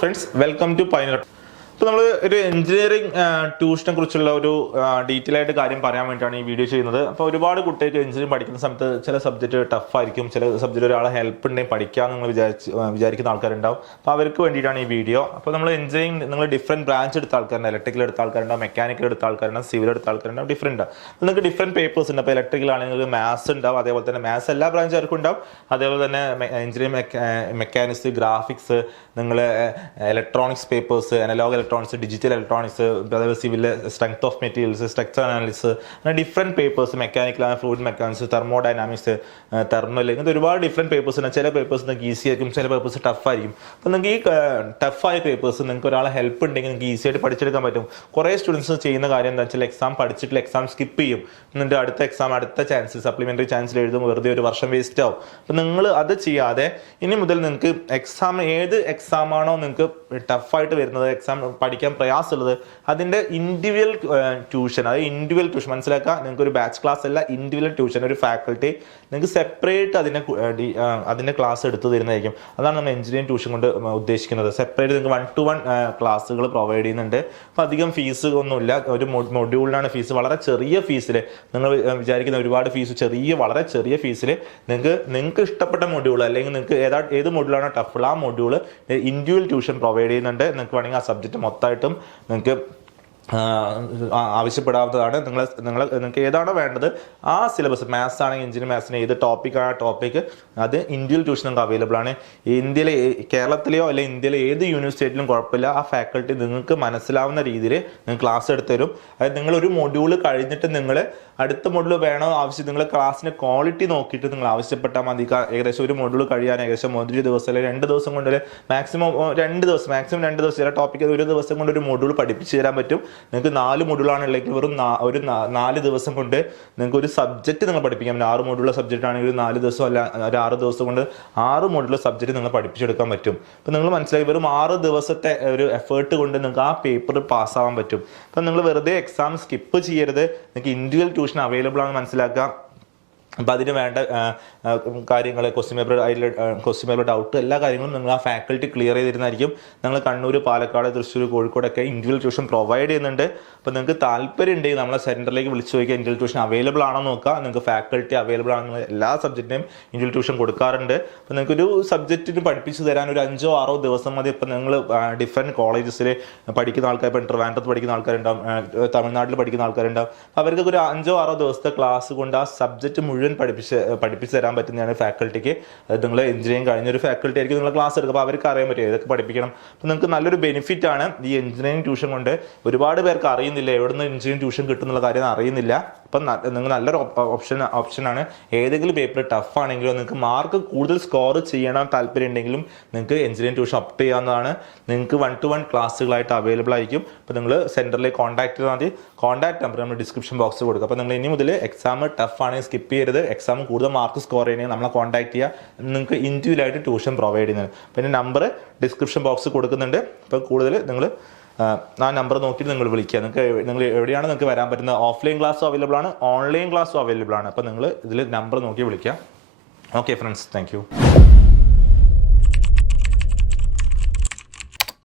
friends, welcome to Pioneer. അപ്പോൾ നമ്മൾ ഒരു എഞ്ചിനീയറിംഗ് ട്യൂഷനെ കുറിച്ചുള്ള ഒരു ഡീറ്റെയിൽ ആയിട്ട് കാര്യം പറയാൻ വേണ്ടിയിട്ടാണ് ഈ വീഡിയോ ചെയ്യുന്നത്. അപ്പോൾ ഒരുപാട് കുട്ടികൾക്ക് എഞ്ചിനീയറിംഗ് പഠിക്കുന്ന സമയത്ത് ചില സബ്ജക്റ്റ് ടഫായിരിക്കും, ചില സബ്ജക്റ്റ് ഒരാളെ ഹെൽപ്പ് ഉണ്ടെങ്കിൽ പഠിക്കാൻ നിങ്ങൾ വിചാരിക്കുന്ന ആൾക്കാരുണ്ടാവും. അപ്പോൾ അവർക്ക് വേണ്ടിയിട്ടാണ് ഈ വീഡിയോ. അപ്പോൾ നമ്മൾ എഞ്ചിനീയറിംഗ് നിങ്ങൾ ഡിഫറെൻറ്റ് ബ്രാഞ്ച് എടുത്ത ആൾക്കാരുണ്ട്, ഇലക്ട്രിക്കൽ എടുത്ത ആൾക്കാരുണ്ടാവും, മെക്കാനിക്കൽ എടുത്ത ആൾക്കാരുണ്ടാവും, സിവിൽ എടുത്ത ആൾക്കാരുണ്ടാവും, ഡിഫറെൻറ്റ്. അപ്പോൾ നിങ്ങൾക്ക് ഡിഫറെൻറ്റ് പേപ്പേഴ്സ് ഉണ്ട്. അപ്പോൾ ഇലക്ട്രിക്കൽ ആണെങ്കിൽ മാത്സ് ഉണ്ടാവും, അതേപോലെ തന്നെ മാത്സ് എല്ലാ ബ്രാഞ്ചുകാർക്കും ഉണ്ടാവും. അതേപോലെ തന്നെ എഞ്ചിനീയറിംഗ് മെക്കാനിക്സ്, ഗ്രാഫിക്സ്, നിങ്ങൾ electronics papers, analogue electronics, digital electronics, അതേപോലെ civil strength of materials, structure analysis, അങ്ങനെ different papers, mechanical fluid mechanics, thermodynamics, thermal, ഇങ്ങനത്തെ ഒരുപാട് ഡിഫറെൻറ്റ് പേപ്പേഴ്സ് ഉണ്ട്. ചില പേപ്പേഴ്സ് നിങ്ങൾക്ക് ഈസി ആയിരിക്കും, ചില പേപ്പേഴ്സ് ടഫായിരിക്കും. അപ്പോൾ നിങ്ങൾക്ക് ഈ ടഫായ പേപ്പേഴ്സ് നിങ്ങൾക്ക് ഒരാളെ ഹെൽപ്പ് ഉണ്ടെങ്കിൽ നിങ്ങൾക്ക് ഈസി ആയിട്ട് പഠിച്ചെടുക്കാൻ പറ്റും. കുറേ സ്റ്റുഡൻസ് ചെയ്യുന്ന കാര്യം എന്താ വെച്ചാൽ എക്സാം പഠിച്ചിട്ട് എക്സാം സ്കിപ്പ് ചെയ്യും, എന്നിട്ട് അടുത്ത എക്സാം അടുത്ത ചാൻസ് സപ്ലിമെൻ്ററി ചാൻസിൽ എഴുതും, വെറുതെ ഒരു വർഷം വേസ്റ്റ് ആവും. അപ്പോൾ നിങ്ങൾ അത് ചെയ്യാതെ ഇനി മുതൽ നിങ്ങൾക്ക് എക്സാം ഏത് എക്സാമാണോ നിങ്ങൾക്ക് ടഫായിട്ട് വരുന്നത്, എക്സാം പഠിക്കാൻ പ്രയാസമുള്ളത്, അതിൻ്റെ ഇൻഡിവിജ്വൽ ട്യൂഷൻ, അത് ഇൻഡിവിജ്വൽ ട്യൂഷൻ മനസ്സിലാക്കുക. നിങ്ങൾക്ക് ഒരു ബാച്ച് ക്ലാസ് അല്ല, ഇൻഡിവിജ്വൽ ട്യൂഷൻ, ഒരു ഫാക്കൽറ്റി നിങ്ങൾക്ക് സെപ്പറേറ്റ് അതിൻ്റെ ക്ലാസ് എടുത്തു തരുന്നതായിരിക്കും. അതാണ് നമ്മൾ എഞ്ചിനീയറിംഗ് ട്യൂഷൻ കൊണ്ട് ഉദ്ദേശിക്കുന്നത്. സെപ്പറേറ്റ് നിങ്ങൾക്ക് 1-to-1 ക്ലാസ്സുകൾ പ്രൊവൈഡ് ചെയ്യുന്നുണ്ട്. അപ്പോൾ അധികം ഫീസ് ഒന്നുമില്ല, ഒരു മൊഡ്യൂളിനാണ് ഫീസ്. വളരെ ചെറിയ ഫീസിൽ, നിങ്ങൾ വിചാരിക്കുന്ന ഒരുപാട് ഫീസ്, വളരെ ചെറിയ ഫീസിൽ നിങ്ങൾക്ക് ഇഷ്ടപ്പെട്ട മൊഡ്യൂൾ അല്ലെങ്കിൽ നിങ്ങൾക്ക് ഏത് മൊഡ്യൂളാണോ ടഫുള്ള ആ മൊഡ്യൂൾ ഇൻഡിവിജ്വൽ ട്യൂഷൻ പ്രൊവൈഡ് ചെയ്യുന്നുണ്ട്. നിങ്ങൾക്ക് വേണമെങ്കിൽ ആ സബ്ജക്റ്റ് മൊത്തമായിട്ടും നിങ്ങൾക്ക് ആവശ്യപ്പെടാവുന്നതാണ്. നിങ്ങൾക്ക് ഏതാണോ വേണ്ടത് ആ സിലബസ്, മാത്സ് ആണെങ്കിൽ എഞ്ചിനീയറിംഗ് മാത്സിന് ഏത് ടോപ്പിക്കാണ് ആ ടോപ്പിക്ക്, അത് ഇൻഡിവിജ്വൽ ട്യൂഷൻ നിങ്ങൾക്ക് അവൈലബിൾ ആണ്. ഇന്ത്യയിലെ കേരളത്തിലെയോ അല്ലെങ്കിൽ ഇന്ത്യയിലെ ഏത് യൂണിവേഴ്സിറ്റിയിലും കുഴപ്പമില്ല, ആ ഫാക്കൽറ്റി നിങ്ങൾക്ക് മനസ്സിലാവുന്ന രീതിയിൽ നിങ്ങൾക്ക് ക്ലാസ് എടുത്തു തരും. അതായത് നിങ്ങൾ ഒരു മൊഡ്യൂൾ കഴിഞ്ഞിട്ട് നിങ്ങൾ അടുത്ത മൊഡ്യൂൾ വേണോ ആവശ്യം, നിങ്ങൾ ക്ലാസ്സിൻ്റെ ക്വാളിറ്റി നോക്കിയിട്ട് നിങ്ങൾ ആവശ്യപ്പെട്ടാൽ മതി. ഏകദേശം ഒരു മൊഡ്യൂൾ കഴിയാൻ ഏകദേശം 1 ദിവസം അല്ലെങ്കിൽ 2 ദിവസം കൊണ്ട്, മാക്സിമം 2 ദിവസം, ചില ടോപ്പിക്ക് 1 ദിവസം കൊണ്ട് ഒരു മൊഡ്യൂൾ പഠിപ്പിച്ച് തരാൻ പറ്റും. നിങ്ങൾക്ക് 4 മൊഡ്യൂളാണെങ്കിൽ വെറും ഒരു 4 ദിവസം കൊണ്ട് നിങ്ങൾക്ക് ഒരു സബ്ജക്റ്റ് നിങ്ങൾ പഠിപ്പിക്കാം. 6 മൊഡ്യൂള സബ്ജക്റ്റ് ആണെങ്കിൽ 4 ദിവസം അല്ല ഒരു 6 ദിവസം കൊണ്ട് 6 മൊഡ്യൂള സബ്ജക്റ്റ് നിങ്ങൾ പഠിപ്പിച്ചെടുക്കാൻ പറ്റും. അപ്പോൾ നിങ്ങൾ മനസ്സിലായി, വെറും 6 ദിവസത്തെ ഒരു എഫേർട്ട് കൊണ്ട് നിങ്ങൾക്ക് ആ പേപ്പർ പാസ്സാവാൻ പറ്റും. അപ്പം നിങ്ങൾ വെറുതെ എക്സാം സ്കിപ്പ് ചെയ്യരുത്. നിങ്ങൾക്ക് ഇൻഡിവിജ്വൽ ട്യൂഷൻ അവൈലബിൾ ആണെന്ന് മനസ്സിലാക്കുക. അപ്പോൾ അതിന് വേണ്ട കാര്യങ്ങൾ, ക്വസ്റ്റ്യൻ പേപ്പർ ഡൗട്ട്, എല്ലാ കാര്യങ്ങളും നിങ്ങൾ ആ ഫാക്കൽറ്റി ക്ലിയർ ചെയ്തിരുന്നതായിരിക്കും. നിങ്ങൾ കണ്ണൂർ, പാലക്കാട്, തൃശ്ശൂർ, കോഴിക്കോടൊക്കെ ഇൻഡിവിജ്വൽ ട്യൂഷൻ പ്രൊവൈഡ് ചെയ്യുന്നുണ്ട്. അപ്പോൾ നിങ്ങൾക്ക് താല്പര്യം ഉണ്ടെങ്കിൽ നമ്മളെ സെൻറ്ററിലേക്ക് വിളിച്ച് ചോദിക്കുക, ഇൻഡിവിജ്വൽ ട്യൂഷൻ അവൈലബിൾ ആണോ നോക്കുക. നിങ്ങൾക്ക് ഫാക്കൽറ്റി അവൈലബിൾ ആണെന്ന് എല്ലാ സബ്ജക്റ്റിനും ഇൻഡിവിജ്വൽ ട്യൂഷൻ കൊടുക്കാറുണ്ട്. അപ്പോൾ നിങ്ങൾക്കൊരു സബ്ജക്റ്റിന് പഠിപ്പിച്ച് തരാൻ ഒരു 5-6 ദിവസം മതി. ഇപ്പോൾ നിങ്ങൾ ഡിഫറെൻറ്റ് കോളേജസ് പഠിക്കുന്ന ആൾക്കാർ, ഇപ്പോൾ ട്രിവാൻഡ്രത്ത് പഠിക്കുന്ന ആൾക്കാരുണ്ടാവും, തമിഴ്നാട്ടിൽ പഠിക്കുന്ന ആൾക്കാരുണ്ടാവും. അവർക്കൊക്കെ ഒരു 5-6 ദിവസത്തെ ക്ലാസ് കൊണ്ട് ആ സബ്ജക്റ്റ് മുഴുവൻ പഠിപ്പിച്ച് തരാൻ പറ്റുന്നതാണ് ഫാക്കൽറ്റിക്ക്. അത് നിങ്ങൾ എഞ്ചിനീയറിംഗ് കഴിഞ്ഞൊരു ഫാക്കൽറ്റി ആയിരിക്കും നിങ്ങൾ ക്ലാസ് എടുക്കുക. അപ്പോൾ അവർക്ക് അറിയാൻ പറ്റും ഏതൊക്കെ പഠിപ്പിക്കണം. അപ്പോൾ നിങ്ങൾക്ക് നല്ലൊരു ബെനിഫിറ്റ് ആണ് ഈ എഞ്ചിനീയറിംഗ് ട്യൂഷൻ കൊണ്ട്. ഒരുപാട് പേർക്ക് അറിയുന്നില്ല എവിടെ നിന്ന് എഞ്ചിനീയറിംഗ് ട്യൂഷൻ കിട്ടുന്നുള്ള കാര്യം അറിയുന്നില്ല. അപ്പം നിങ്ങൾ നല്ലൊരു ഓപ്ഷനാണ്. ഏതെങ്കിലും പേപ്പർ ടഫ് ആണെങ്കിലും നിങ്ങൾക്ക് മാർക്ക് കൂടുതൽ സ്കോർ ചെയ്യണം താല്പര്യം ഉണ്ടെങ്കിലും നിങ്ങൾക്ക് എഞ്ചിനീയറിംഗ് ട്യൂഷൻ ഓപ്റ്റ് ചെയ്യാവുന്നതാണ്. നിങ്ങൾക്ക് 1-to-1 ക്ലാസ്സുകളായിട്ട് അവൈലബിൾ ആയിരിക്കും. അപ്പോൾ നിങ്ങൾ സെൻറ്ററിലേക്ക് കോൺടാക്ട് ചെയ്താൽ മതി. കോൺടാക്ട് നമ്പർ നമ്മൾ ഡിസ്ക്രിപ്ഷൻ ബോക്സിൽ കൊടുക്കുക. അപ്പോൾ നിങ്ങൾ ഇനി മുതൽ എക്സാം ടഫ് ആണെങ്കിൽ സ്കിപ്പ് ചെയ്യരുത്. എക്സാം കൂടുതൽ മാർക്ക് സ്കോർ ചെയ്യണമെങ്കിൽ നമ്മളെ കോൺടാക്ട് ചെയ്യുക. നിങ്ങൾക്ക് ഇൻഡിവിജ്വലായിട്ട് ട്യൂഷൻ പ്രൊവൈഡ് ചെയ്യുന്നത്. പിന്നെ നമ്പർ ഡിസ്ക്രിപ്ഷൻ ബോക്സിൽ കൊടുക്കുന്നുണ്ട്. അപ്പോൾ കൂടുതൽ നിങ്ങൾ ആ നമ്പർ നോക്കിയിട്ട് നിങ്ങൾ വിളിക്കുക. നിങ്ങൾ എവിടെയാണ് നിങ്ങൾക്ക് വരാൻ പറ്റുന്നത്. ഓഫ്ലൈൻ ക്ലാസ്സും അവൈലബിൾ ആണ്, ഓൺലൈൻ ക്ലാസ്സും അവൈലബിൾ ആണ്. അപ്പോൾ നിങ്ങൾ ഇതിൽ നമ്പർ നോക്കി വിളിക്കുക. Okay friends, thank you.